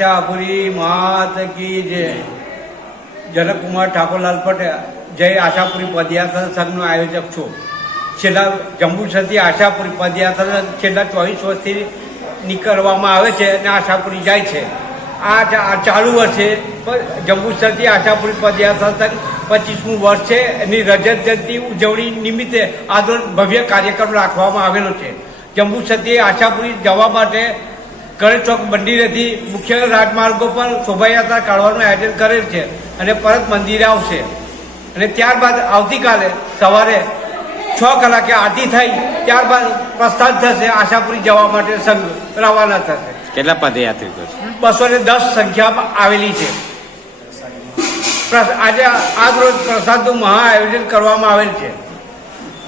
આશાપુરી માત કી જય. જનકકુમાર ઠાકોરલાલ પટેલ જય આશાપુરી પદયાત્રા સંઘનો આયોજક છું. છેલ્લા જંબુસરથી આશાપુરી પદયાત્રા છેલ્લા 24 વર્ષથી નીકળવામાં આવે છે અને આશાપુરી જાય છે. આ ચાલુ વર્ષે જંબુસરથી આશાપુરી પદયાત્રા સંઘ 25મું વર્ષ છે. એની રજત જયંતિ ઉજવણી નિમિત્તે આજનો ભવ્ય કાર્યક્રમ રાખવામાં આવેલો છે. જંબુસરથી આશાપુરી જવા માટે ગણેશ ચોક મંદિરેથી મુખ્ય રાજમાર્ગો પર શોભાયાત્રા કાઢવાનું આયોજન કરેલ છે અને પરત મંદિરે આવશે. અને ત્યારબાદ આવતીકાલે સવારે 6 કલાકે આરતી થઈ ત્યારબાદ પ્રસ્થાન થશે. આશાપુરી જવા માટે સંઘ રવાના થશે. કેટલા પદયાત્રિકો છે? 210 સંખ્યામાં આવેલી છે. આજે આજ રોજ પ્રસાદનું મહા આયોજન કરવામાં આવેલ છે.